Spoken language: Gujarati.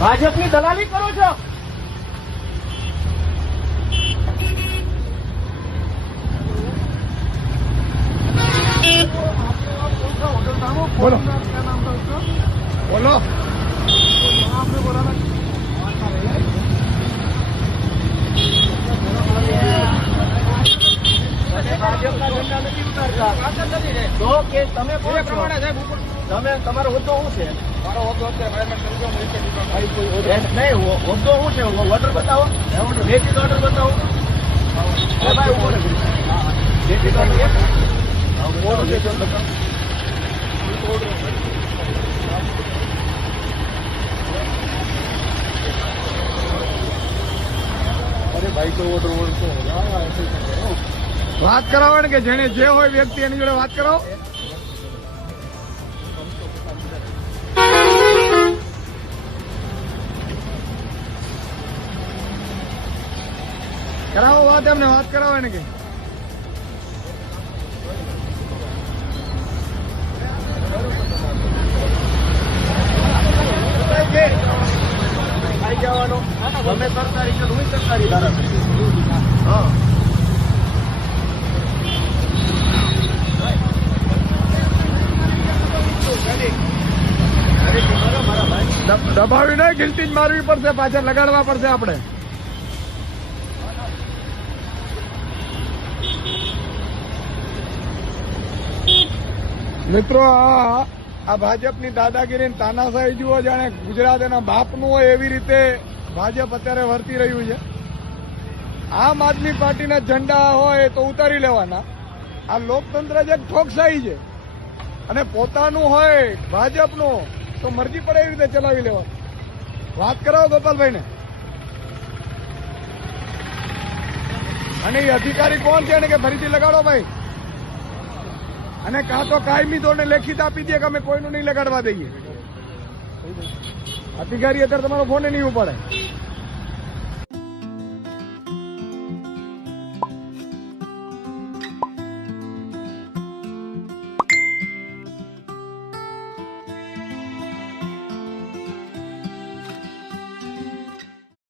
ભાજપની દલાલી કરો છો. બોલો બોલો ભાજપના ઝંડા નથી ઉતારતા તો કે તમે કોણ છો? તમે તમારો હોદ્દો શું છે? નહીં, હોદ્દો શું છે? ઓર્ડર બતાવો. લેખિત ઓર્ડર બતાવો. ભાઈ ઉભો રહે. લેખિત ઓર્ડર બતાવો. અરે ભાઈ તો ઓર્ડર વાત કરાવો ને કે જેને જે હોય વ્યક્તિ એની જોડે વાત કરાવો. કરાવો વાત, એમને વાત કરાવો ને કે આવી જવાનો. તમે સરકારી છે, તમે સરકારી ધારા. હા, દબાવી નહીં, ગિલ્ટી જ મારવી પડશે, પાછળ લગાડવા પડશે આપણે. મિત્રો આ ભાજપની દાદાગીરી તાનાશાહી જુઓ, જાણે ગુજરાત એના બાપનું હોય એવી રીતે ભાજપ અત્યારે વર્તી રહ્યું છે. આમ આદમી પાર્ટીના ઝંડા હોય તો ઉતારી લેવાના. આ લોકતંત્ર જ એક ઠોકશાહી છે અને પોતાનું હોય ભાજપનું તો મરજી પડે એવી રીતે ચલાવી લેવાનું. વાત કરાવો ગોપાલભાઈને. અને એ અધિકારી કોણ છે કે ફરીથી લગાડો ભાઈ, અને કાં તો કાયમી ધોરણે લેખિત આપી દે કે અમે કોઈનું નહીં લગાડવા દઈએ. અધિકારી અત્યારે તમારો ફોન નહીં ઉપાડે.